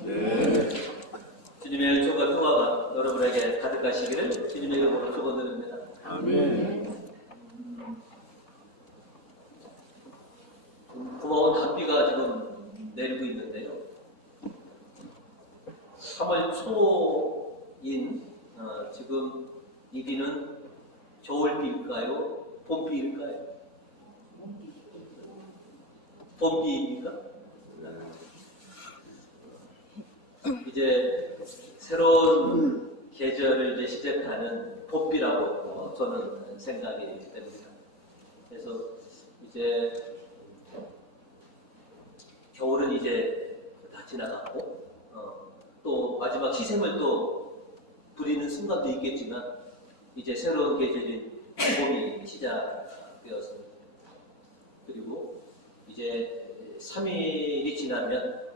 네. 주님의 은총과 평화가 여러분에게 가득하시기를 주님의 이름으로 축원드립니다. 아멘. 고마운 단비가 지금 내리고 있는데요. 3월 초인 지금 이 비는 겨울비일까요? 봄비일까요? 봄비입니까? 이제 새로운 계절을 이제 시작하는 봄비라고 저는 생각이 됩니다. 그래서 이제 겨울은 이제 다 지나갔고 또 마지막 희생을 또 부리는 순간도 있겠지만 이제 새로운 계절인 봄이 시작되었습니다. 그리고 이제 3일이 지나면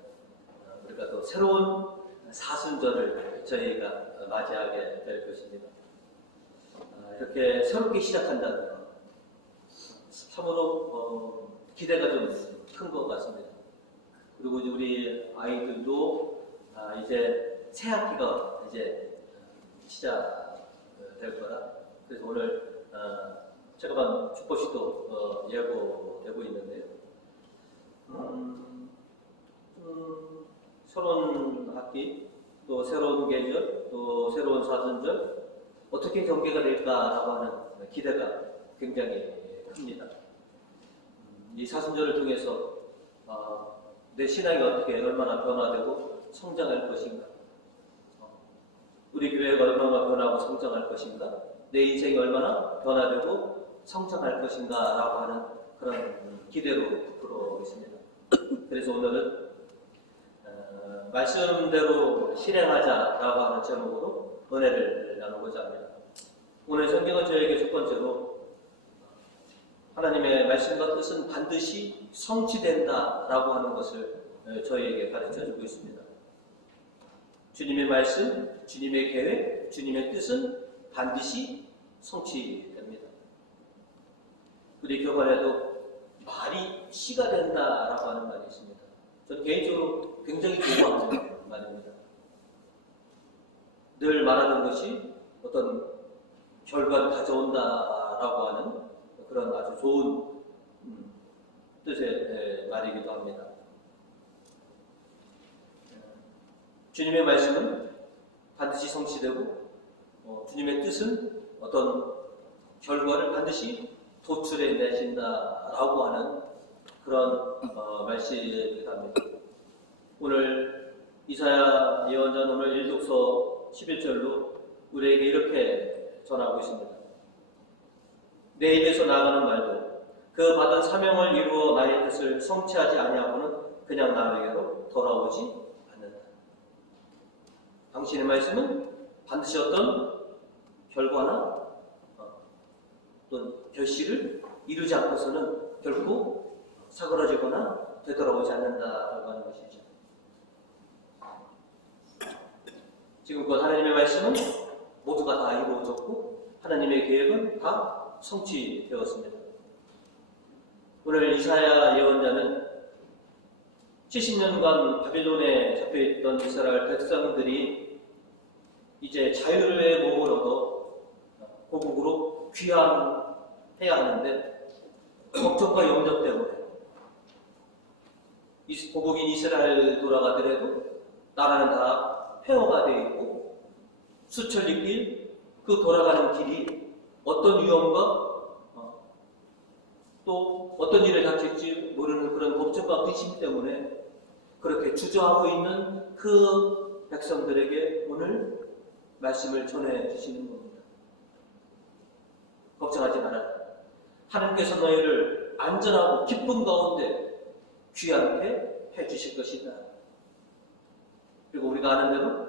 우리가 또 새로운 사순절을 저희가 맞이하게 될 것입니다. 이렇게 새롭게 시작한다는 것, 참으로 기대가 좀 큰 것 같습니다. 그리고 이제 우리 아이들도 이제 새 학기가 이제 시작될 거라. 그래서 오늘 잠깐만 축복식도 예고되고 있는데요. 새로운 학기, 또 새로운 계절, 또 새로운 사순절 어떻게 전개가 될까라고 하는 기대가 굉장히 큽니다. 이 사순절을 통해서 내 신앙이 어떻게 얼마나 변화되고 성장할 것인가, 우리 교회가 얼마나 변하고 성장할 것인가, 내 인생이 얼마나 변화되고 성장할 것인가라고 하는 그런 기대로 부풀어 있습니다. 그래서 오늘은 말씀대로 실행하자라고 하는 제목으로 은혜를 나누고자 합니다. 오늘 성경은 저에게 첫 번째로 하나님의 말씀과 뜻은 반드시 성취된다라고 하는 것을 저희에게 가르쳐주고 있습니다. 주님의 말씀, 주님의 계획, 주님의 뜻은 반드시 성취됩니다. 우리 교관에도 말이 씨가 된다라고 하는 말이 있습니다. 저는 개인적으로 굉장히 좋아하는 말입니다. 늘 말하는 것이 어떤 결과를 가져온다라고 하는 그런 아주 좋은 뜻의 말이기도 합니다. 주님의 말씀은 반드시 성취되고 주님의 뜻은 어떤 결과를 반드시 도출해 내신다라고 하는 그런 말씀이기도 합니다. 오늘 이사야 예언자는 오늘 1독서 11절로 우리에게 이렇게 전하고 있습니다. 내 입에서 나가는 말도 그 받은 사명을 이루어 나의 뜻을 성취하지 아니하고는 그냥 나에게로 돌아오지 않는다. 당신의 말씀은 반드시 어떤 결과나 어떤 결실을 이루지 않고서는 결코 사그라지거나 되돌아오지 않는다라고 하는 것이죠. 지금껏 하나님의 말씀은 모두가 다 이루어졌고 하나님의 계획은 다 성취되었습니다. 오늘 이사야 예언자는 70년간 바빌론에 잡혀있던 이스라엘 백성들이 이제 자유의 몸을 얻어 고국으로 귀환해야 하는데 걱정과 염려 때문에 고국인 이스라엘 돌아가더라도 나라는 다 폐허가 되어 있고 수천리 그 돌아가는 길이 어떤 위험과 또 어떤 일을 닥칠지 모르는 그런 걱정과 근심 때문에 그렇게 주저하고 있는 그 백성들에게 오늘 말씀을 전해 주시는 겁니다. 걱정하지 마라. 하나님께서 너희를 안전하고 기쁨 가운데 귀하게 해주실 것이다. 그리고 우리가 아는 대로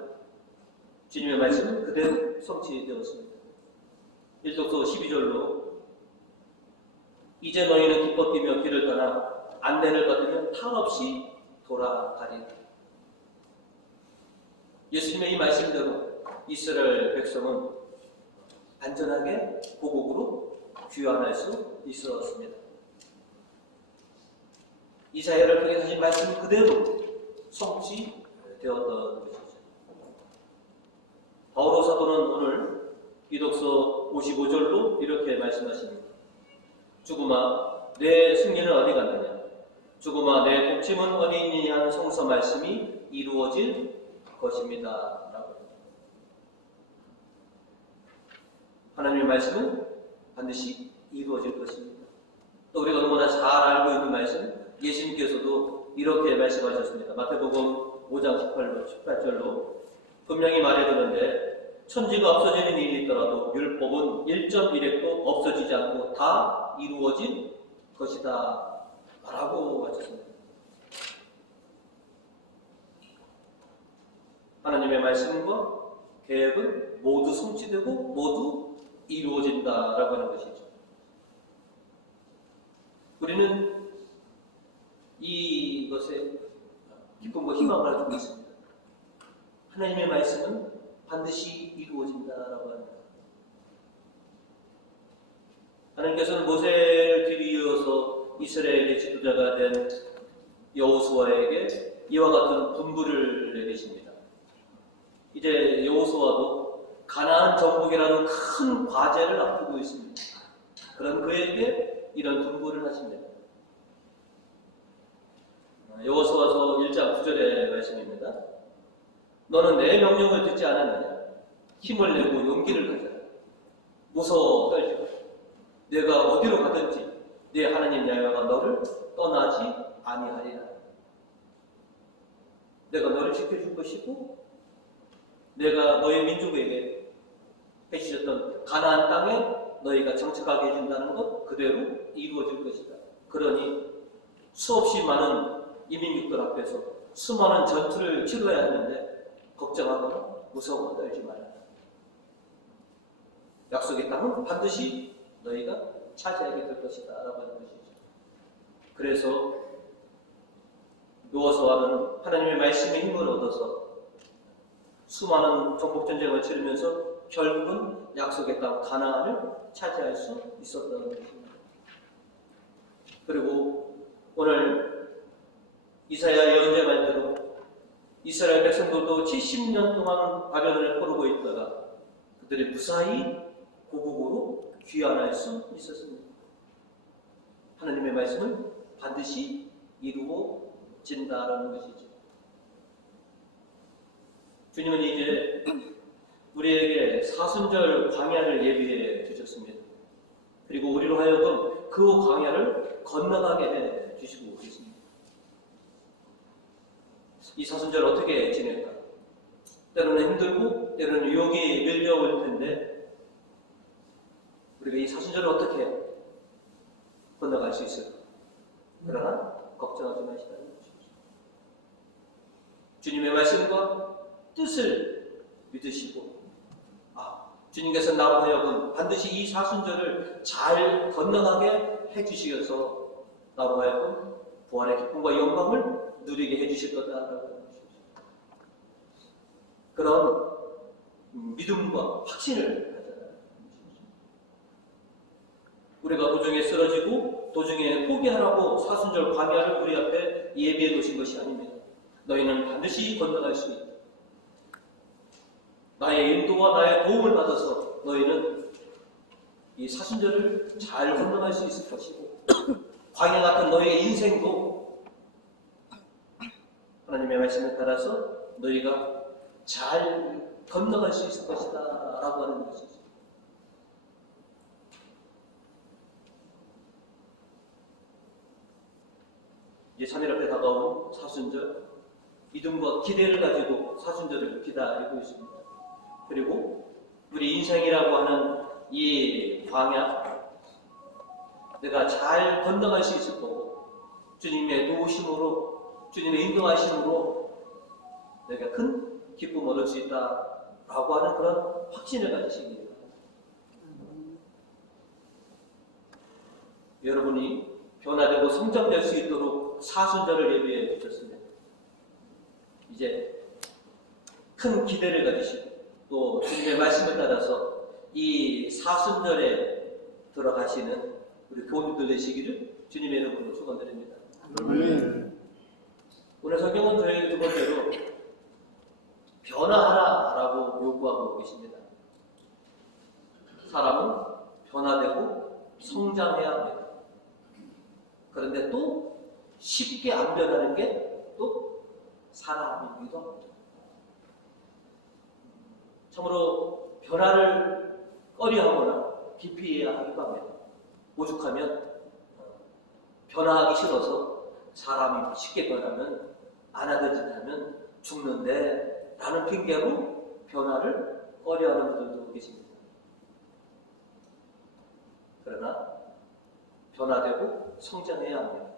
주님의 말씀은 그대로 성취되었습니다. 1독서 12절로 이제 너희는 기뻐 뛰며 길을 떠나 안내를 받으면 탈 없이 돌아가리라. 예수님의 이 말씀대로 이스라엘 백성은 안전하게 고국으로 귀환할 수 있었습니다. 이사야를 통해 하신 말씀 그대로 되었던 것이죠. 바오로 사도는 오늘 기독서 55절로 이렇게 말씀하십니다. 죽음아 내 승리는 어디 갔느냐? 죽음아 내 독침은 어디 있니? 하는 성서 말씀이 이루어질 것입니다. 라고. 하나님의 말씀은 반드시 이루어질 것입니다. 또 우리가 너무나 잘 알고 있는 말씀, 예수님께서도 이렇게 말씀하셨습니다. 마태복음 5장 18절로 분명히 말해두는데 천지가 없어지는 일이 있더라도 율법은 1.1획도 없어지지 않고 다 이루어진 것이다 라고 하셨습니다. 하나님의 말씀과 계획은 모두 성취되고 모두 이루어진다라고 하는 것이죠. 우리는 이것에 기쁨과 희망을 가지고 있습니다. 하나님의 말씀은 반드시 이루어진다라고 합니다. 하나님께서는 모세를 뒤이어서 이스라엘의 지도자가 된 여호수아에게 이와 같은 분부를 내리십니다. 이제 여호수아도 가나안 정복이라는 큰 과제를 앞두고 있습니다. 그런 그에게 이런 분부를 하십니다. 여호수아서 1장 9절의 말씀입니다. 너는 내 명령을 듣지 않았느냐? 힘을 내고 용기를 가져라. 무서워 떨지 마. 내가 어디로 가든지 내 하나님 야훼가 너를 떠나지 아니하리라. 내가 너를 지켜줄 것이고 내가 너의 민족에게 해주셨던 가나안 땅에 너희가 정착하게 해준다는 것 그대로 이루어질 것이다. 그러니 수없이 많은 이민족들 앞에서 수많은 전투를 치러야 하는데 걱정하거나 무서워 떨지 마라. 약속의 땅은 반드시 너희가 차지하게 될 것이다 라고 하는 것이죠. 그래서 여호수아는 하나님의 말씀의 힘을 얻어서 수많은 정복전쟁을 치르면서 결국은 약속의 땅 가나안을 차지할 수 있었던 것입니다. 그리고 오늘 이사야 예언자 말대로 이스라엘 백성들도 70년 동안 바벨론에 포로고 있다가 그들이 무사히 고국으로 귀환할 수 있었습니다. 하나님의 말씀은 반드시 이루어진다라는 것이죠. 주님은 이제 우리에게 사순절 광야를 예비해 주셨습니다. 그리고 우리로 하여금 그 광야를 건너가게 해 주시고 계십니다. 이 사순절 어떻게 지낼까? 때로는 힘들고 때로는 유혹이 밀려올 텐데 우리가 이 사순절을 어떻게 건너갈 수 있을까? 그러나 걱정하지 마시라는 것이죠. 주님의 말씀과 뜻을 믿으시고 주님께서 나로 하여금 반드시 이 사순절을 잘 건너가게 해주시어서 나로 하여금 부활의 기쁨과 영광을 누리게 해주실 거다라고 하는 것이죠. 그런 믿음과 확신을 가져라. 우리가 도중에 쓰러지고 도중에 포기하라고 사순절 광야를 우리 앞에 예비해 놓으신 것이 아닙니다. 너희는 반드시 건너갈 수 있다. 나의 인도와 나의 도움을 받아서 너희는 이 사순절을 잘 건너갈 수 있을 것이고 광야 같은 너희의 인생도 하나님의 말씀에 따라서 너희가 잘 건너갈 수 있을 것이다 라고 하는 것이죠. 이제 3일 앞에 다가온 사순절, 믿음과 기대를 가지고 사순절을 기다리고 있습니다. 그리고 우리 인생이라고 하는 이 광야 내가 잘 건너갈 수 있을 거고 주님의 도우심으로 주님의 인도하심으로 내가 큰 기쁨을 얻을 수 있다라고 하는 그런 확신을 가지시기 바랍니다. 여러분이 변화되고 성장될 수 있도록 사순절을 예비해 주셨습니다. 이제 큰 기대를 가지시고 또 주님의 말씀을 따라서 이 사순절에 들어가시는 우리 교우님들 되시기를 주님의 이름으로 축원드립니다. 아멘. 오늘 성경은 저희 두 번째로 말씀하고 계십니다. 사람은 변화되고 성장해야 합니다. 그런데 또 쉽게 안 변하는 게 또 사람이기도 합니다. 참으로 변화를 꺼려하거나 기피해야 하기도 합니다. 오죽하면 변화하기 싫어서 사람이 쉽게 변하면 안 하던 짓 하면 죽는데 라는 핑계로 변화를 꺼려하는 분들도 계십니다. 그러나 변화되고 성장해야 합니다.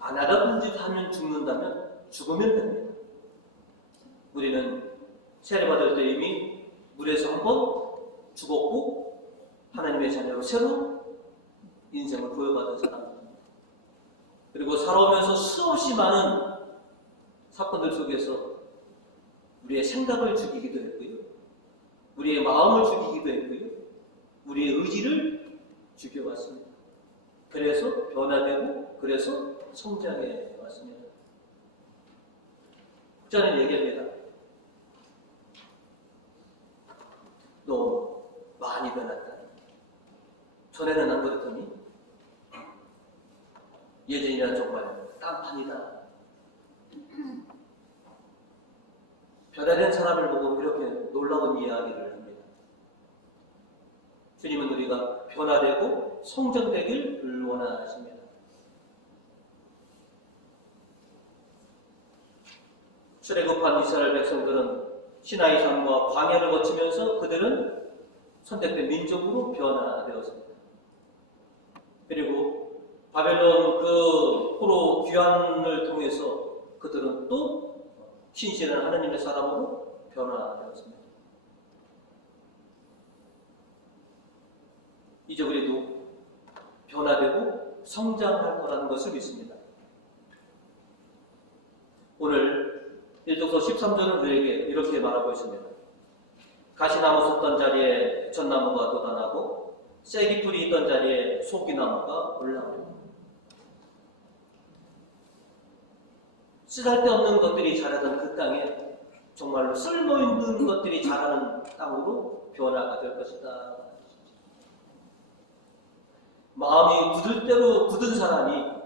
안 하던 짓 하면 죽는다면 죽으면 됩니다. 우리는 세례받을 때 이미 물에서 한번 죽었고 하나님의 자녀로 새로운 인생을 부여받은 사람입니다. 그리고 살아오면서 수없이 많은 사건들 속에서 우리의 생각을 죽이기도 했고요. 우리의 마음을 죽이기도 했고요. 우리의 의지를 죽여왔습니다. 그래서 변화되고 그래서 성장해 왔습니다. 저는 얘기합니다. 너 많이 변했다. 전에는 안 그랬더니 예전이란 정말 딴판이다. 변화된 사람을 보고 이렇게 놀라운 이야기를 합니다. 주님은 우리가 변화되고 성장되길 원하십니다. 출애굽한 이스라엘 백성들은 시나이 산과 광야를 거치면서 그들은 선택된 민족으로 변화되었습니다. 그리고 바벨론 그 포로 귀환을 통해서 그들은 또 신실한 하나님의 사람으로 변화되었습니다. 이제 우리도 변화되고 성장할 거라는 것을 믿습니다. 오늘 1도서 13절은 우리에게 이렇게 말하고 있습니다. 가시나무 섰던 자리에 전나무가 돋아나고 쐐기풀이 있던 자리에 소기나무가 올라옵니다. 쓰잘데없는 것들이 자라던 그 땅에 정말로 쓸모있는 것들이 자라는 땅으로 변화가 될 것이다. 마음이 굳을 대로 굳은 사람이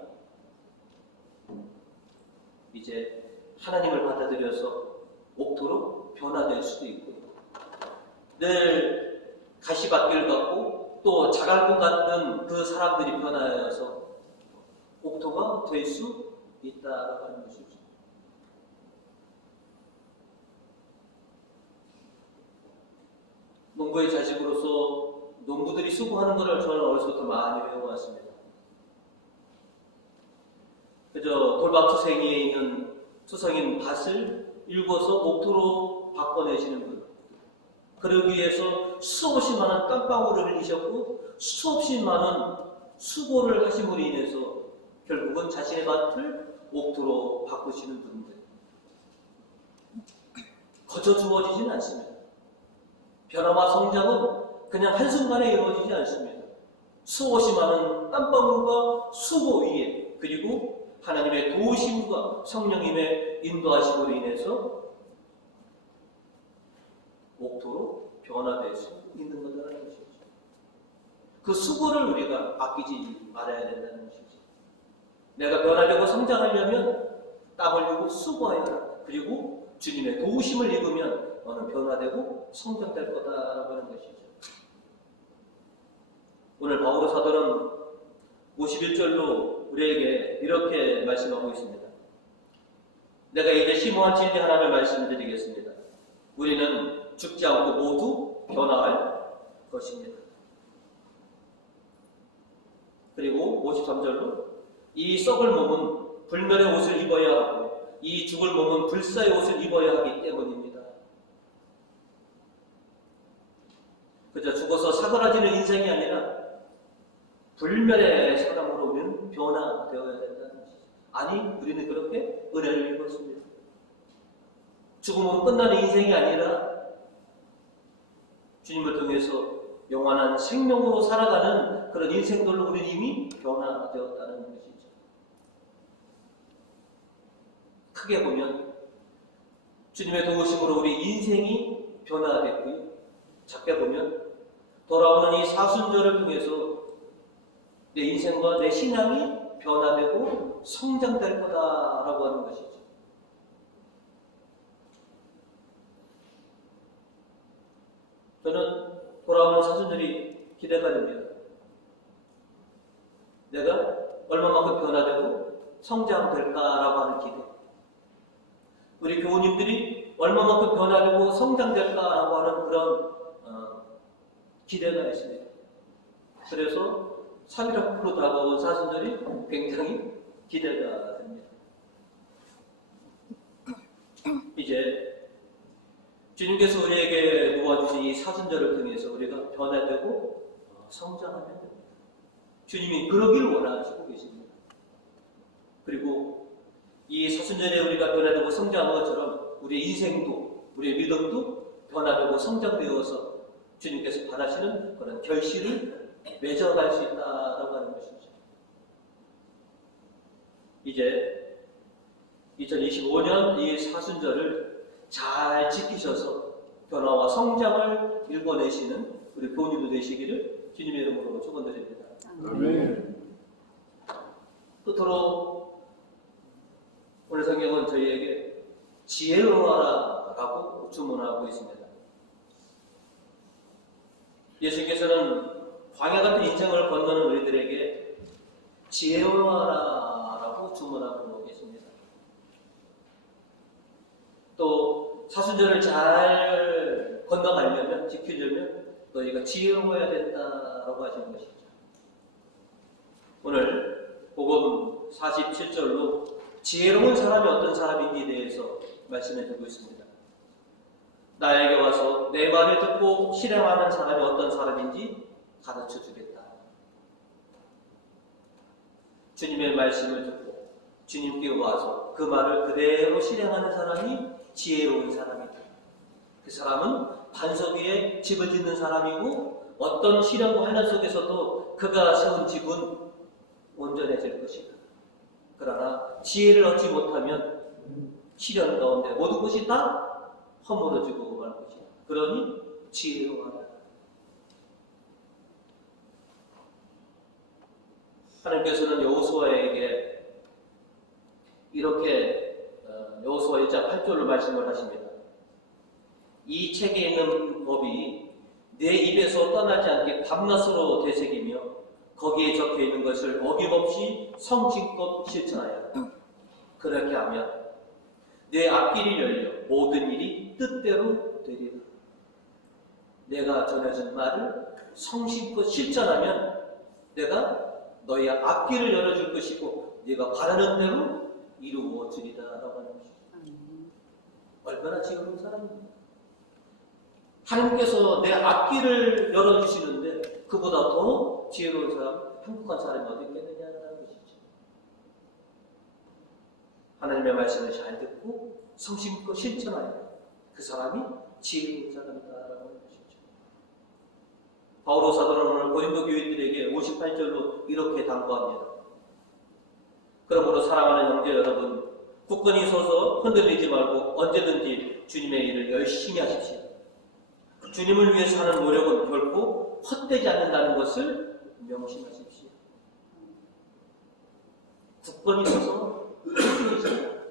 이제 하나님을 받아들여서 옥토로 변화될 수도 있고요. 늘 가시밭길 같고 또 자갈꽃 같은 그 사람들이 변화해서 옥토가 될 수 있다라고 하는 것이죠. 농부의 자식으로서 농부들이 수고하는 것을 저는 어려서부터 많이 배워왔습니다. 그저 돌박투생이에 있는 투성인 밭을 일궈서 옥토로 바꿔내시는 분, 그러기 위해서 수없이 많은 땀방울을 흘리셨고 수없이 많은 수고를 하심으로 인해서 결국은 자신의 밭을 옥토로 바꾸시는 분들, 거저 주어지진 않습니다. 변화와 성장은 그냥 한순간에 이루어지지 않습니다. 수없이 많은 땀방울과 수고 위에, 그리고 하나님의 도우심과 성령님의 인도하심으로 인해서 옥토로 변화될 수 있는 것이라는 것이죠. 그 수고를 우리가 아끼지 말아야 된다는 것이죠. 내가 변화되고 성장하려면 땀을 흘리고 수고하여라. 그리고 주님의 도우심을 입으면 너는 변화되고 성장될 거다라고 하는 것이죠. 오늘 바울 사도는 51절로 우리에게 이렇게 말씀하고 있습니다. 내가 이제 심오한 진리 하나를 말씀드리겠습니다. 우리는 죽지 않고 모두 변화할 것입니다. 그리고 53절로 이 썩을 몸은 불멸의 옷을 입어야 하고 이 죽을 몸은 불사의 옷을 입어야 하기 때문입니다. 그저 죽어서 사그라지는 인생이 아니라 불멸의 사람으로 우리는 변화되어야 된다는 것이죠. 아니, 우리는 그렇게 은혜를 입었습니다. 죽음으로 끝나는 인생이 아니라 주님을 통해서 영원한 생명으로 살아가는 그런 인생들로 우리는 이미 변화되었다는 것이죠. 크게 보면 주님의 도우심으로 우리 인생이 변화됐고요. 작게 보면 돌아오는 이 사순절을 통해서 내 인생과 내 신앙이 변화되고 성장될 거다라고 하는 것이죠. 저는 돌아오는 사순절이 기대가 됩니다. 내가 얼마만큼 변화되고 성장될까라고 하는 기대. 우리 교우님들이 얼마만큼 변화되고 성장될까라고 하는 그런 기대가 있습니다. 그래서 3일 앞으로 다가온 사순절이 굉장히 기대가 됩니다. 이제 주님께서 우리에게 모아주신 이 사순절을 통해서 우리가 변화되고 성장하면 됩니다. 주님이 그러길 원하시고 계십니다. 그리고 이 사순절에 우리가 변화되고 성장한 것처럼 우리의 인생도, 우리의 믿음도 변화되고 성장되어서 주님께서 바라시는 그런 결실을 맺어갈 수 있다라고 하는 것이죠. 이제 2025년 이 사순절을 잘 지키셔서 변화와 성장을 일궈내시는 우리 교우님도 되시기를 주님의 이름으로 축원드립니다. 아멘. 끝으로 오늘 성경은 저희에게 지혜를 얻어라라고 주문하고 있습니다. 예수님께서는 광야 같은 인생을 건너는 우리들에게 지혜를 얻어라라고 주문하고 계십니다. 또 사순절을 잘 건너가려면, 지키려면 너희가 지혜로워야 된다라고 하시는 것이죠. 오늘 복음 47절로 지혜로운 사람이 어떤 사람인지에 대해서 말씀해 주고 있습니다. 나에게 와서 내 말을 듣고 실행하는 사람이 어떤 사람인지 가르쳐 주겠다. 주님의 말씀을 듣고 주님께 와서 그 말을 그대로 실행하는 사람이 지혜로운 사람이다. 그 사람은 반석 위에 집을 짓는 사람이고 어떤 시련과 환난 속에서도 그가 세운 집은 온전해질 것이다. 그러나 지혜를 얻지 못하면 시련 가운데 모든 것이 다 허물어지고 말 것이다. 그러니 지혜로워하라. 하나님께서는 여호수아에게 이렇게 여호수아 1장 8절로 말씀을 하십니다. 이 책에 있는 법이 내 입에서 떠나지 않게 밤낮으로 되새기며 거기에 적혀 있는 것을 어김없이 성심껏 실천하여 그렇게 하면 내 앞길이 열려 모든 일이 뜻대로 되리라. 내가 전해준 말을 성심껏 실천하면 내가 너희 앞길을 열어줄 것이고 네가 바라는 대로 이루어지리라 라고 하는 것이죠. 얼마나 지혜로운 사람입니까? 하나님께서 내 앞길을 열어주시는데 그보다 더 지혜로운 사람, 행복한 사람이 어디 있겠느냐는 것이죠. 하나님의 말씀을 잘 듣고 성심껏 실천하여 그 사람이 지혜로운 사람이다라고 하는 것이죠. 바오로 사도는 오늘 고린도 교인들에게 58절로 이렇게 당부합니다. 그러므로 사랑하는 형제 여러분, 굳건히 서서 흔들리지 말고 언제든지 주님의 일을 열심히 하십시오. 주님을 위해서 하는 노력은 결코 헛되지 않는다는 것을 명심하십시오. 굳건히 서서 흔들리지 말고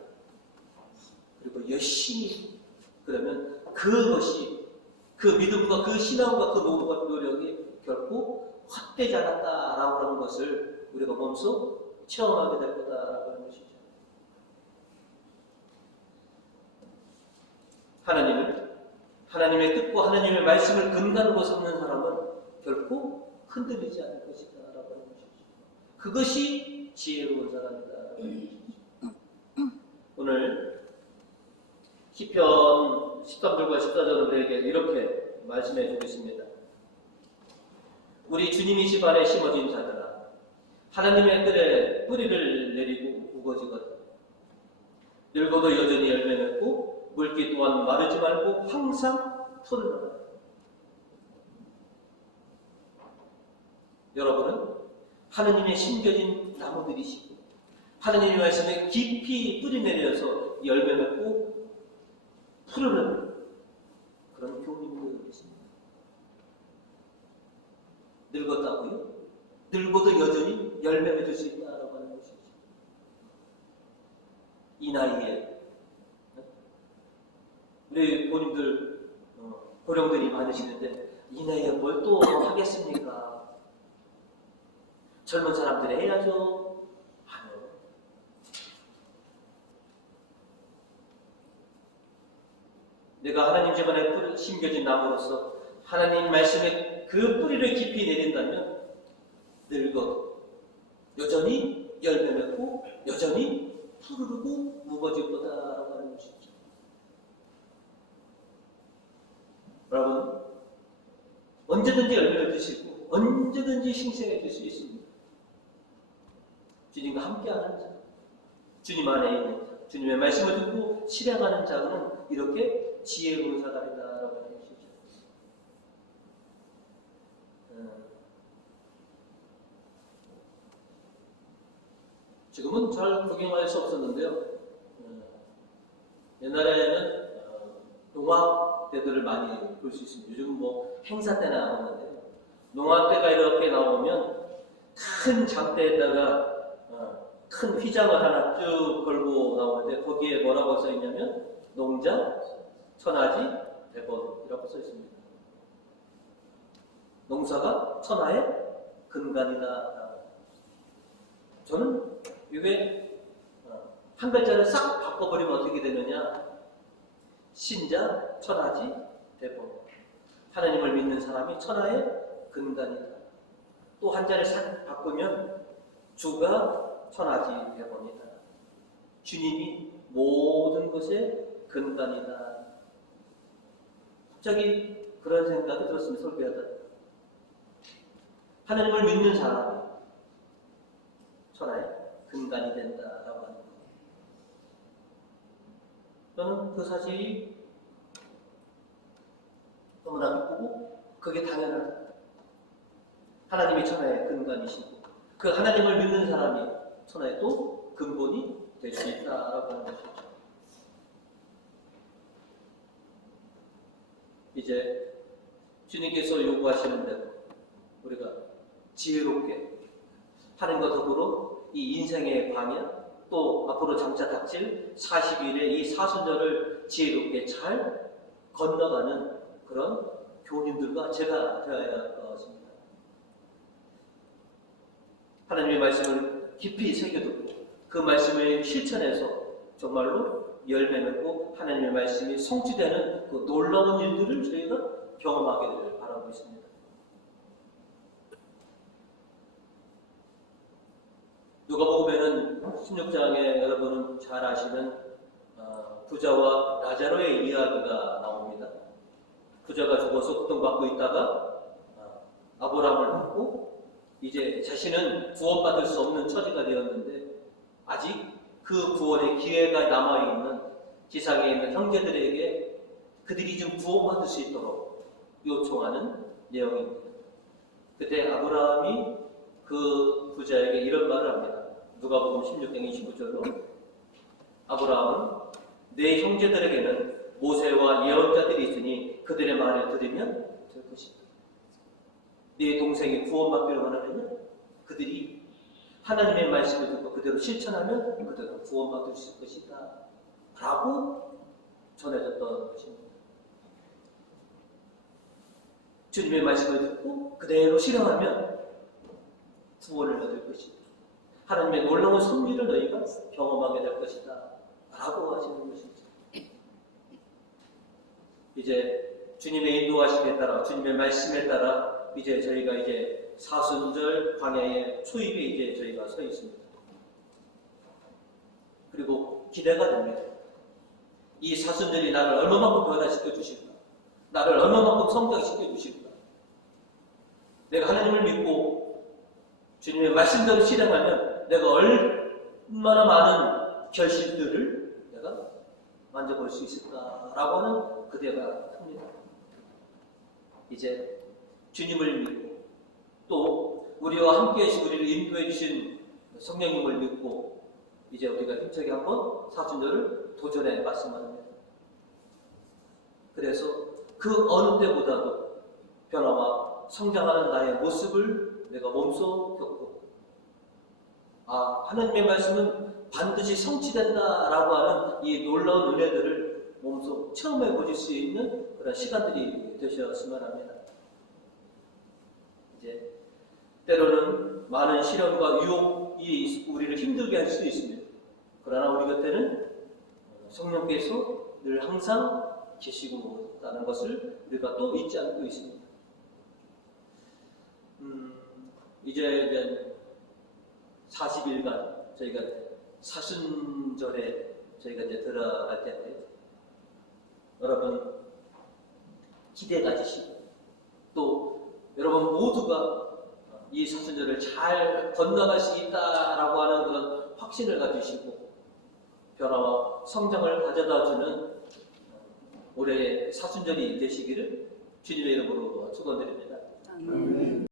그리고 열심히, 그러면 그것이 그 믿음과 그 신앙과 그 노력이 결코 헛되지 않았다라고 하는 것을 우리가 몸소 체험하게 될 거다라고 하는 것이죠. 하나님의 뜻과 하나님의 말씀을 근간으로 삼는 사람은 결코 흔들리지 않을 것이다라고 하는 것이죠. 그것이 지혜로운 사람이다라고 하는 것이죠. 오늘 시편 13절과 14절은 우리에게 이렇게 말씀해 주고 있습니다. 우리 주님이 집안에 심어진 자들아, 하나님의 뜰에 뿌리를 내리고 우거지거든. 늙어도 여전히 열매 맺고 물기 또한 마르지 말고 항상 풀을 넣어라. 여러분은 하나님의 심겨진 나무들이시고 하나님의 말씀에 깊이 뿌리 내려서 열매 맺고 푸르는 그런 교훈님도 계십니다. 늙었다고요? 늙어도 여전히 열매 맺을 수 있다라고 하는 것이죠. 이 나이에 우리 부모님들 고령들이 많으시는데 이 나이에 뭘 또 하겠습니까? 젊은 사람들이 해야죠. 아니요. 내가 하나님 집안에 심겨진 나무로서 하나님 말씀의 그 뿌리를 깊이 내린다면 늙어도 여전히 열매 맺고 여전히 푸르르고 무거질 거다라고 하는 것이죠. 여러분, 언제든지 열매를 드시고 언제든지 싱생해질 수 있습니다. 주님과 함께하는 자, 주님 안에 있는 자, 주님의 말씀을 듣고 실행하는 자는 이렇게 지혜로운 자들이다라고 하는 것이죠. 지금은 잘 구경할 수 없었는데요. 옛날에는 농악대들을 많이 볼 수 있습니다. 요즘은 뭐 행사 때나 나오는데요. 농악대가 이렇게 나오면 큰 장대에다가 큰 휘장을 하나 쭉 걸고 나오는데 거기에 뭐라고 써 있냐면 농자, 천하지, 대법이라고 써 있습니다. 농사가 천하의 근간이다. 저는 이게 한 글자를 싹 바꿔버리면 어떻게 되느냐? 신자, 천하지, 대법. 하나님을 믿는 사람이 천하의 근간이다. 또 한 자를 싹 바꾸면 주가 천하지, 대법이다. 주님이 모든 것의 근간이다. 갑자기 그런 생각이 들었습니다. 설교하다. 하나님을 믿는 사람이 천하의 근간이 된다라고 하는 거예요. 저는 그 사실이 너무나 기쁘고 그게 당연하다. 하나님이 천하의 근간이시고 그 하나님을 믿는 사람이 천하의 또 근본이 될 수 있다라고 하는 것이죠. 이제 주님께서 요구하시는 대로 우리가 지혜롭게 하나님과 더불어 이 인생의 방향 또 앞으로 장차 닥칠 40일의 이 사순절을 지혜롭게 잘 건너가는 그런 교우님들과 제가 되어야 할 것입니다. 하나님의 말씀을 깊이 새겨두고 그 말씀을 실천해서 정말로 열매 맺고 하나님의 말씀이 성취되는 그 놀라운 일들을 저희가 경험하기를 바라고 있습니다. 누가복음에는 16장에 여러분은 잘 아시는 부자와 라자로의 이야기가 나옵니다. 부자가 죽어서 고통받고 있다가 아브라함을 받고 이제 자신은 구원받을 수 없는 처지가 되었는데 아직 그 구원의 기회가 남아있는 지상에 있는 형제들에게 그들이 좀 구원받을 수 있도록 요청하는 내용입니다. 그때 아브라함이 그 부자에게 이런 말을 합니다. 누가복음 16장 29절로 아브라함은 내 형제들에게는 모세와 예언자들이 있으니 그들의 말을 들으면 될 것이다. 네 동생이 구원받기를 원하면 그들이 하나님의 말씀을 듣고 그대로 실천하면 그들은 구원받을 수 있을 것이다. 라고 전해졌던 것입니다. 주님의 말씀을 듣고 그대로 실행하면 구원을 얻을 것이다. 하나님의 놀라운 섭리를 너희가 경험하게 될 것이다. 라고 하시는 것이죠. 이제 주님의 인도하심에 따라 주님의 말씀에 따라 이제 저희가 이제 사순절 광야의 초입에 이제 저희가 서 있습니다. 그리고 기대가 됩니다. 이 사순절이 나를 얼마만큼 변화시켜 주실까? 나를 얼마만큼 성장시켜 주실까? 내가 하나님을 믿고 주님의 말씀대로 실행하면 내가 얼마나 많은 결실들을 내가 만져볼 수 있을까라고 하는 기대가 큽니다. 이제 주님을 믿고 또 우리와 함께 해주신 우리를 인도해 주신 성령님을 믿고 이제 우리가 힘차게 한번 사순절을 도전해 봤으면 합니다. 그래서 그 어느 때보다도 변화와 성장하는 나의 모습을 내가 몸소 겪고, 하나님의 말씀은 반드시 성취된다라고 하는 이 놀라운 은혜들을 몸소 체험해 보실 수 있는 그런 시간들이 되셨으면 합니다. 이제 때로는 많은 시련과 유혹이 우리를 힘들게 할 수도 있습니다. 그러나 우리 곁에는 성령께서 늘 항상 계시고 있다는 것을 우리가 또 잊지 않고 있습니다. 이제 40일간 저희가 사순절에 저희가 이제 들어갈 텐데, 여러분 기대 가지시고 또 여러분 모두가 이 사순절을 잘 건너갈 수 있다라고 하는 그런 확신을 가지시고 변화와 성장을 가져다주는 올해의 사순절이 되시기를 주님의 이름으로 축원드립니다. 아멘.